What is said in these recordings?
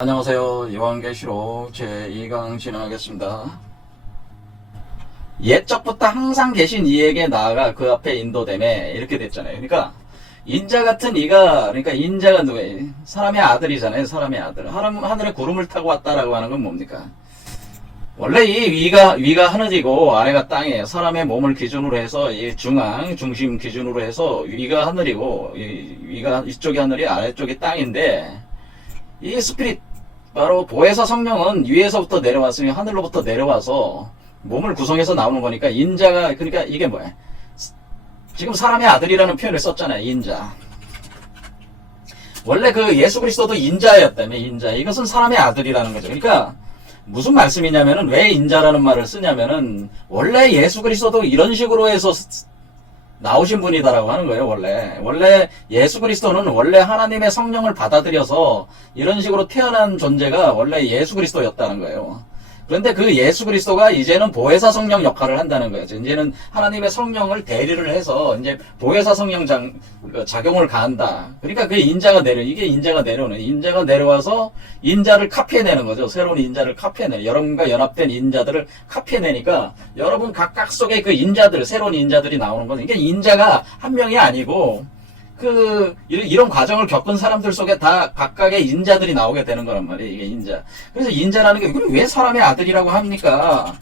안녕하세요. 요한계시록 제2강 진행하겠습니다. 옛적부터 항상 계신 이에게 나아가 그 앞에 인도됨에 이렇게 됐잖아요. 그러니까 인자 같은 이가, 그러니까 인자가 누구예요? 사람의 아들이잖아요. 사람의 아들. 하늘에 구름을 타고 왔다라고 하는 건 뭡니까? 원래 이 위가 하늘이고 아래가 땅이에요. 사람의 몸을 기준으로 해서 이 중심 기준으로 해서 위가 하늘이고 위가 이쪽이 하늘이 아래쪽이 땅인데, 이 스피릿, 바로 보혜사 성령은 위에서부터 내려왔으니 하늘로부터 내려와서 몸을 구성해서 나오는 거니까 인자가, 그러니까 이게 뭐야? 지금 사람의 아들이라는 표현을 썼잖아요. 인자. 원래 그 예수 그리스도도 인자였다며. 인자. 이것은 사람의 아들이라는 거죠. 그러니까 무슨 말씀이냐면은, 왜 인자라는 말을 쓰냐면은, 원래 예수 그리스도도 이런 식으로 해서 나오신 분이다라고 하는 거예요. 원래 예수 그리스도는 원래 하나님의 성령을 받아들여서 이런 식으로 태어난 존재가 원래 예수 그리스도였다는 거예요. 그런데 그 예수 그리스도가 이제는 보혜사 성령 역할을 한다는 거예요. 이제는 하나님의 성령을 대리를 해서 이제 보혜사 성령 작용을 가한다. 그러니까 그 인자가 이게 인자가 내려오는, 인자가 내려와서 인자를 카피해내는 거죠. 새로운 인자를 카피해내. 여러분과 연합된 인자들을 카피해내니까 여러분 각각 속에 그 인자들, 새로운 인자들이 나오는 거죠. 이게 인자가 한 명이 아니고 이런 과정을 겪은 사람들 속에 다 각각의 인자들이 나오게 되는 거란 말이에요. 이게 인자. 그래서 인자라는 게, 왜 사람의 아들이라고 합니까?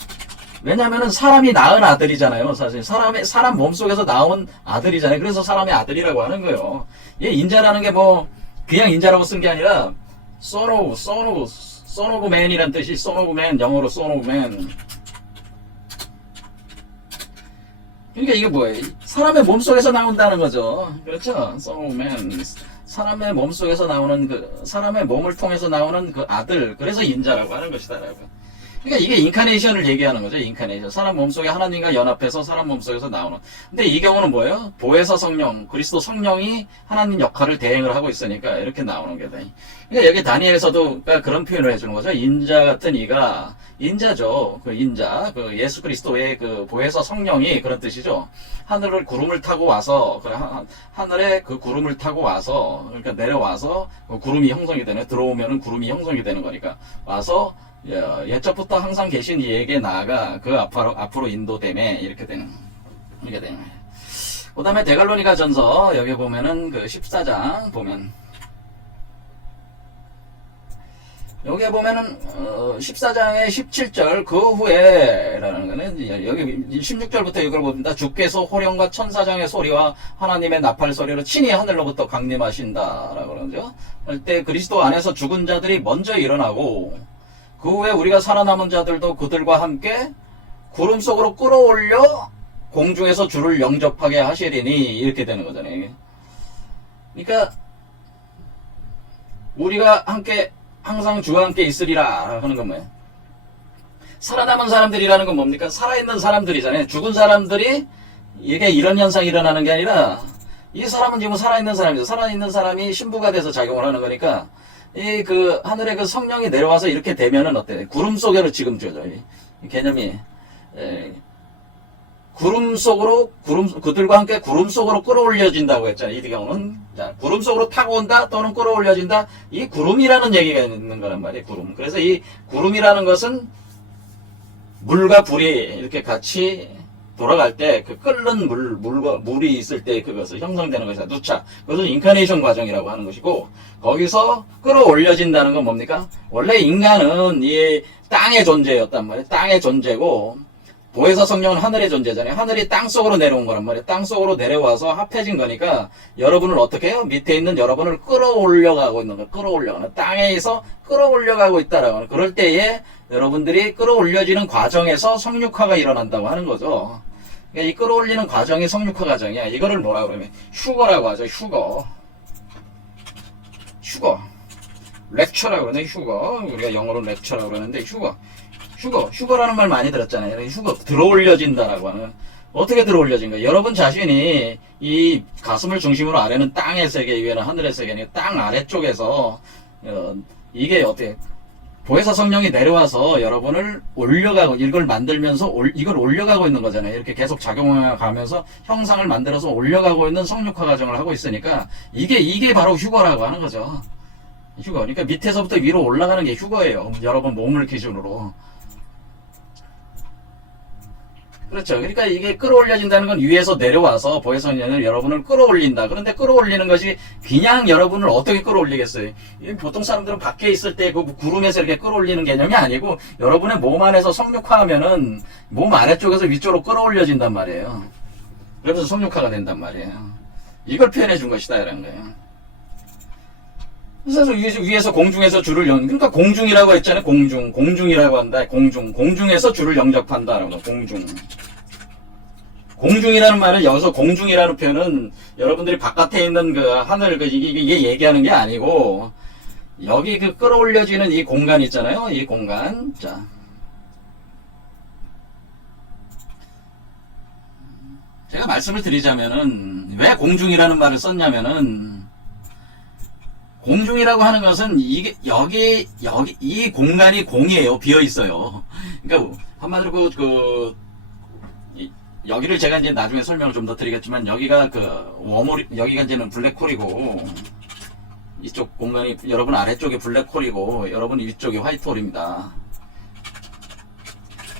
왜냐면은 사람이 낳은 아들이잖아요. 사실 사람 몸속에서 나온 아들이잖아요. 그래서 사람의 아들이라고 하는 거예요. 이 인자라는 게 뭐 그냥 인자라고 쓴 게 아니라 son of man이란 뜻이, son of man, 영어로 son of man. 그러니까 이게 뭐예요? 사람의 몸속에서 나온다는 거죠. 그렇죠? 쏘맨. 사람의 몸속에서 나오는 사람의 몸을 통해서 나오는 그 아들. 그래서 인자라고 하는 것이다라고. 그러니까 이게 인카네이션을 얘기하는 거죠. 인카네이션. 사람 몸속에 하나님과 연합해서 사람 몸속에서 나오는. 근데 이 경우는 뭐예요? 보혜사 성령, 그리스도 성령이 하나님 역할을 대행을 하고 있으니까 이렇게 나오는 게 돼. 그러니까 여기 다니엘에서도 그런 표현을 해주는 거죠. 인자 같은 이가, 인자죠. 그 인자, 그 예수 그리스도의 그 보혜사 성령이 그런 뜻이죠. 하늘을 구름을 타고 와서, 하늘에 그 구름을 타고 와서, 그러니까 내려와서 그 구름이 형성이 되네. 들어오면은 구름이 형성이 되는 거니까. 와서 옛적부터 항상 계신 이에게 나아가 그 앞으로 인도됨에 이렇게 되는 거예요. 그 다음에 데갈로니가 전서, 여기 보면은 그 14장 보면, 여기 보면은 14장의 17절 그 후에라는 거는, 여기 16절부터 이걸 봅니다. 주께서 호령과 천사장의 소리와 하나님의 나팔 소리로 친히 하늘로부터 강림하신다라고 그러죠. 그때 그리스도 안에서 죽은 자들이 먼저 일어나고, 그 후에 우리가 살아남은 자들도 그들과 함께 구름 속으로 끌어올려 공중에서 주를 영접하게 하시리니, 이렇게 되는 거잖아요. 그러니까 우리가 함께 항상 주와 함께 있으리라 하는 건 뭐예요? 살아남은 사람들이라는 건 뭡니까? 살아있는 사람들이잖아요. 죽은 사람들이, 이게 이런 현상이 일어나는 게 아니라, 이 사람은 지금 살아있는 사람이죠. 살아있는 사람이 신부가 돼서 작용을 하는 거니까, 하늘에 그 성령이 내려와서 이렇게 되면은 어때요? 구름 속으로, 지금 이 개념이, 그들과 함께 구름 속으로 끌어올려진다고 했잖아요. 이 경우는, 구름 속으로 타고 온다 또는 끌어올려진다. 이 구름이라는 얘기가 있는 거란 말이에요. 구름. 그래서 이 구름이라는 것은 물과 불이 이렇게 같이 돌아갈 때, 그 끓는 물이 있을 때 그것을 형성되는 것이다. 누차. 그것은 인카네이션 과정이라고 하는 것이고, 거기서 끌어올려진다는 건 뭡니까? 원래 인간은 이 땅의 존재였단 말이에요. 땅의 존재고, 보혜사 성령은 하늘의 존재잖아요. 하늘이 땅 속으로 내려온 거란 말이에요. 땅 속으로 내려와서 합해진 거니까, 여러분을 어떻게 해요? 밑에 있는 여러분을 끌어올려가고 있는 거예요. 끌어올려가는. 땅에서 끌어올려가고 있다라고 하는. 그럴 때에 여러분들이 끌어올려지는 과정에서 성육화가 일어난다고 하는 거죠. 그러니까 이 끌어올리는 과정이 성육화 과정이야. 이거를 뭐라고 그러면 휴거라고 하죠. 휴거. 렉처라고 그러는데, 휴거. 우리가 영어로 렉처라고 그러는데, 휴거라는 말 많이 들었잖아요. 휴거, 들어올려진다라고 하는. 어떻게 들어올려진 거예요? 여러분 자신이 이 가슴을 중심으로 아래는 땅의 세계, 위에는 하늘의 세계니까 땅 아래쪽에서, 이게 어떻게, 보혜사 성령이 내려와서 여러분을 올려가고, 이걸 만들면서 이걸 올려가고 있는 거잖아요. 이렇게 계속 작용해가면서 형상을 만들어서 올려가고 있는 성육화 과정을 하고 있으니까, 이게 바로 휴거라고 하는 거죠. 휴거. 그러니까 밑에서부터 위로 올라가는 게 휴거예요. 여러분 몸을 기준으로. 그렇죠. 그러니까 이게 끌어올려진다는 건 위에서 내려와서 보혜선연을 여러분을 끌어올린다. 그런데 끌어올리는 것이 그냥 여러분을 어떻게 끌어올리겠어요? 보통 사람들은 밖에 있을 때 그 구름에서 이렇게 끌어올리는 개념이 아니고 여러분의 몸 안에서 성육화하면은 몸 아래쪽에서 위쪽으로 끌어올려진단 말이에요. 그러면서 성육화가 된단 말이에요. 이걸 표현해 준 것이다 이런 거예요. 그래서 위에서 공중에서 줄을 그러니까 공중이라고 했잖아요. 공중이라고 한다. 공중에서 줄을 영접한다라고. 공중이라는 말은 여기서 공중이라는 표현은 여러분들이 바깥에 있는 그 하늘 이게 얘기하는 게 아니고 여기 그 끌어올려지는 이 공간 있잖아요. 이 공간. 자. 제가 말씀을 드리자면은 왜 공중이라는 말을 썼냐면은 공중이라고 하는 것은 이게 여기 이 공간이 공이에요. 비어 있어요. 그러니까 한마디로 여기를 제가 이제 나중에 설명을 좀 더 드리겠지만 여기가 그 웜홀 여기가 이제는 블랙홀이고 이쪽 공간이 여러분 아래쪽에 블랙홀이고 여러분 위쪽이 화이트홀입니다.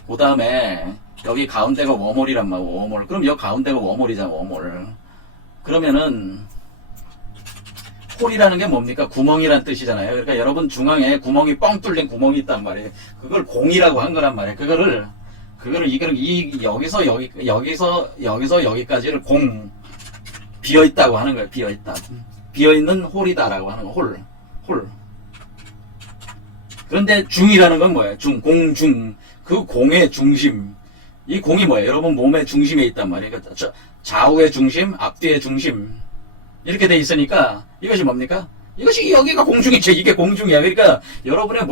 그 다음에 여기 가운데가 웜홀이란 말이에요. 웜홀. 그럼 여기 가운데가 웜홀이잖아. 웜홀. 그러면은 홀이라는 게 뭡니까? 구멍이란 뜻이잖아요. 그러니까 여러분 중앙에 구멍이 뻥 뚫린 구멍이 있단 말이에요. 그걸 공이라고 한 거란 말이에요. 그거를 여기서 여기까지를 공 비어 있다고 하는 거예요. 비어 있다. 비어 있는 홀이다라고 하는 거. 홀. 그런데 중이라는 건 뭐예요? 공중. 그 공의 중심. 이 공이 뭐예요? 여러분 몸의 중심에 있단 말이에요. 그러니까 좌우의 중심, 앞뒤의 중심. 이렇게 돼 있으니까 이것이 뭡니까? 이것이 여기가 공중이죠. 이게 공중이야. 그러니까 여러분의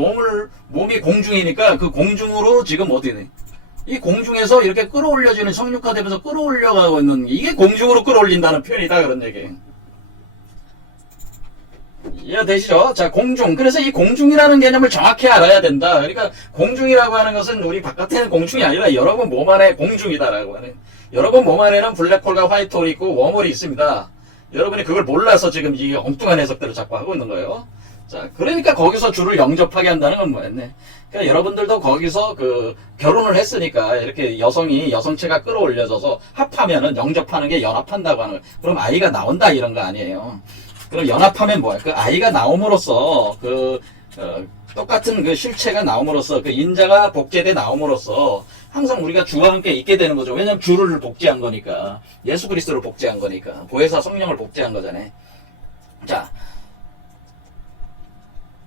몸이 공중이니까 그 공중으로 지금 어떻게 돼? 이 공중에서 이렇게 끌어올려지는 성육화되면서 끌어올려가고 있는 이게 공중으로 끌어올린다는 표현이다 그런 얘기예요. 이해되시죠? 자, 공중. 그래서 이 공중이라는 개념을 정확히 알아야 된다. 그러니까 공중이라고 하는 것은 우리 바깥에 있는 공중이 아니라 여러분 몸 안에 공중이다라고 하는. 여러분 몸 안에는 블랙홀과 화이트홀이 있고 웜홀이 있습니다. 여러분이 그걸 몰라서 지금 이 엉뚱한 해석들을 자꾸 하고 있는 거예요. 자, 그러니까 거기서 줄을 영접하게 한다는 건 뭐였네. 그러니까 여러분들도 거기서 결혼을 했으니까 이렇게 여성체가 끌어올려져서 합하면은 영접하는 게 연합한다고 하는 거예요. 그럼 아이가 나온다 이런 거 아니에요. 그럼 연합하면 뭐야? 그 아이가 나옴으로써 똑같은 그 실체가 나옴으로써 그 인자가 복제돼 나옴으로써 항상 우리가 주와 함께 있게 되는 거죠. 왜냐면 주를 복제한 거니까. 예수 그리스도를 복제한 거니까. 보혜사 성령을 복제한 거잖아요. 자,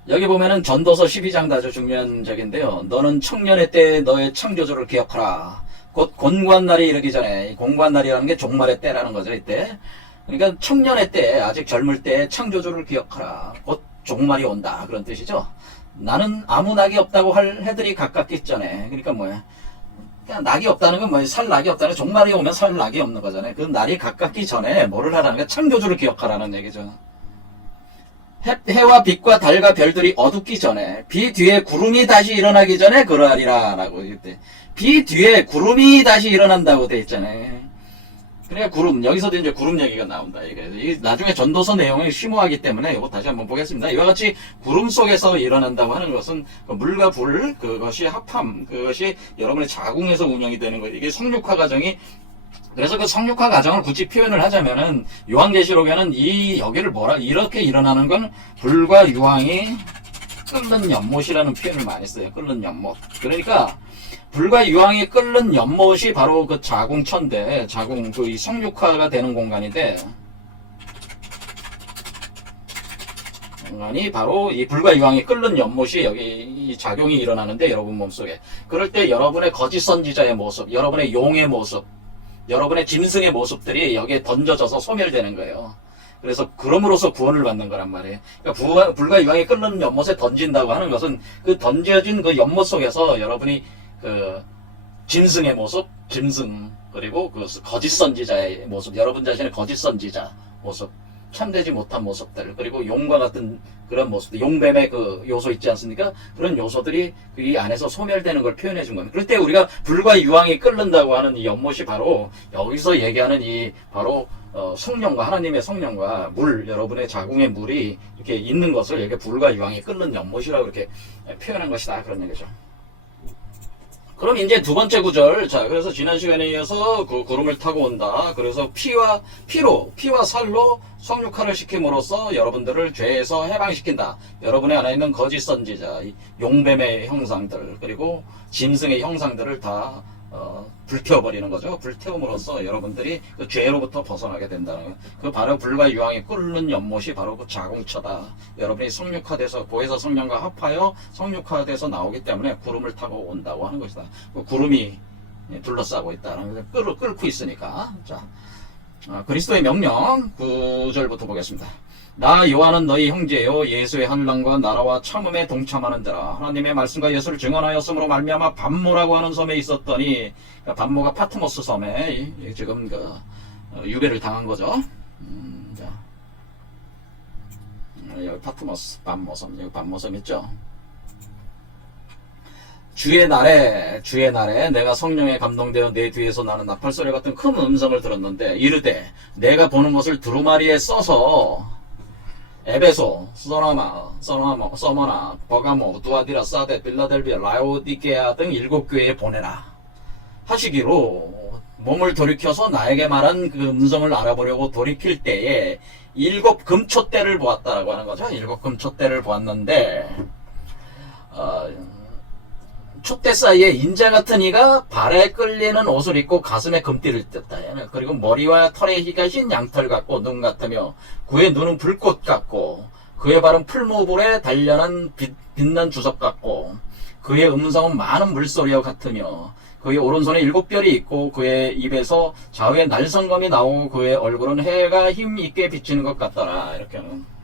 여기 보면은 전도서 12장 아주 중요한적인데요. 너는 청년의 때에 너의 창조주를 기억하라. 곧 곤고한날이 이르기 전에, 공고한날이라는 게 종말의 때라는 거죠. 이때. 그러니까 청년의 때, 아직 젊을 때 창조주를 기억하라. 곧 종말이 온다. 그런 뜻이죠. 나는 아무 낙이 없다고 할 해들이 가깝기 전에. 그러니까 뭐야? 그냥 낙이 없다는 건 뭐야? 살 낙이 없다는 건 종말이 오면 살 낙이 없는 거잖아요. 그 날이 가깝기 전에 뭐를 하라는 거야? 창조주를 기억하라는 얘기죠. 해와 빛과 달과 별들이 어둡기 전에, 비 뒤에 구름이 다시 일어나기 전에 그러하리라 라고 이때 비 뒤에 구름이 다시 일어난다고 돼 있잖아요. 그러니까 구름, 여기서도 이제 구름 얘기가 나온다. 이게 나중에 전도서 내용이 심오하기 때문에 이거 다시 한번 보겠습니다. 이와 같이 구름 속에서 일어난다고 하는 것은 물과 불, 그것이 합함, 그것이 여러분의 자궁에서 운영이 되는 거예요. 이게 성육화 과정이. 그래서 그 성육화 과정을 굳이 표현을 하자면은 요한계시록에는 여기를 이렇게 일어나는 건 불과 유황이 끓는 연못이라는 표현을 많이 써요. 끓는 연못. 그러니까 불과 유황이 끓는 연못이 바로 그 자궁천대, 이 성육화가 되는 공간인데, 공간이 바로 이 불과 유황이 끓는 연못이 여기 이 작용이 일어나는데 여러분 몸속에. 그럴 때 여러분의 거짓 선지자의 모습, 여러분의 용의 모습, 여러분의 짐승의 모습들이 여기에 던져져서 소멸되는 거예요. 그래서 그럼으로써 구원을 받는 거란 말이에요. 그러니까 불과 유황이 끓는 연못에 던진다고 하는 것은 그 던져진 그 연못 속에서 여러분이 그 짐승의 모습, 그리고 그 거짓 선지자의 모습, 여러분 자신의 거짓 선지자 모습, 참되지 못한 모습들, 그리고 용과 같은 그런 모습들, 용뱀의 그 요소 있지 않습니까? 그런 요소들이 이 안에서 소멸되는 걸 표현해 준 겁니다. 그럴 때 우리가 불과 유황이 끓는다고 하는 이 연못이 바로 여기서 얘기하는 이 바로 성령과 하나님의 성령과 물, 여러분의 자궁의 물이 이렇게 있는 것을 여기 불과 유황이 끓는 연못이라고 이렇게 표현한 것이다, 그런 얘기죠. 그럼 이제 두 번째 구절. 자, 그래서 지난 시간에 이어서 그 구름을 타고 온다. 그래서 피와 살로 성육화를 시킴으로써 여러분들을 죄에서 해방시킨다. 여러분의 안에 있는 거짓 선지자, 용뱀의 형상들, 그리고 짐승의 형상들을 다 불태워버리는 거죠. 불태움으로써 여러분들이 그 죄로부터 벗어나게 된다는 거예요. 그 바로 불과 유황이 끓는 연못이 바로 그 자궁처다. 여러분이 성육화돼서 보혜사 성령과 합하여 성육화돼서 나오기 때문에 구름을 타고 온다고 하는 것이다. 그 구름이 둘러싸고 있다는 거예요. 끓고 있으니까. 자, 그리스도의 명령 9절부터 보겠습니다. 나 요한은 너희 형제요 예수의 환난과 나라와 참음에 동참하는 데라. 하나님의 말씀과 예수를 증언하였으므로 말미암아 반모라고 하는 섬에 있었더니, 반모가 파트모스 섬에 지금 유배를 당한 거죠. 자, 여기 파트모스 반모섬, 여기 반모섬 있죠. 주의 날에 내가 성령에 감동되어 내 뒤에서 나는 나팔소리 같은 큰 음성을 들었는데 이르되 내가 보는 것을 두루마리에 써서 에베소, 서머나, 버가모, 두아디라, 사데, 빌라델비아, 라오디게아 등 7교회에 보내라 하시기로, 몸을 돌이켜서 나에게 말한 그 음성을 알아보려고 돌이킬 때에 7 금초대를 보았다라고 하는 거죠. 7 금초대를 보았는데 촛대 사이에 인자 같은 이가 발에 끌리는 옷을 입고 가슴에 금띠를 떴다. 그리고 머리와 털의 희가 흰 양털 같고 눈 같으며 그의 눈은 불꽃 같고 그의 발은 풀무불에 단련한 빛난 주석 같고 그의 음성은 많은 물소리와 같으며 그의 오른손에 7별이 있고 그의 입에서 좌우에 날성검이 나오고 그의 얼굴은 해가 힘있게 비치는 것 같더라. 이렇게는.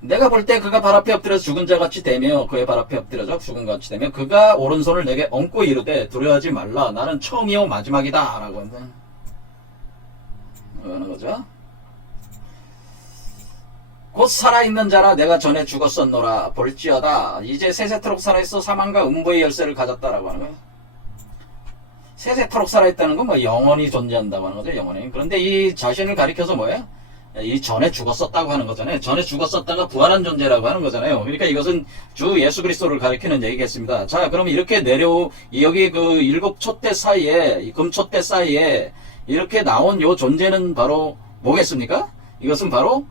내가 볼 때 그가 발 앞에 엎드려서 죽은 자 같이 되며 그의 발 앞에 엎드려서 죽은 같이 되며 그가 오른손을 내게 얹고 이르되 두려워하지 말라 나는 처음이요 마지막이다 라고 하는 거죠. 곧 살아있는 자라 내가 전에 죽었었노라 볼지어다 이제 세세토록 살아있어 사망과 음부의 열쇠를 가졌다라고 하는 거예요. 세세토록 살아있다는 건 뭐 영원히 존재한다고 하는 거죠. 영원히. 그런데 이 자신을 가리켜서 뭐예요? 이 전에 죽었었다고 하는 거잖아요. 전에 죽었었다가 부활한 존재라고 하는 거잖아요. 그러니까 이것은 주 예수 그리스도를 가리키는 얘기겠습니다. 자, 그럼 이렇게 여기 그 7 촛대 사이에, 이 금촛대 사이에 이렇게 나온 요 존재는 바로 뭐겠습니까? 이것은 바로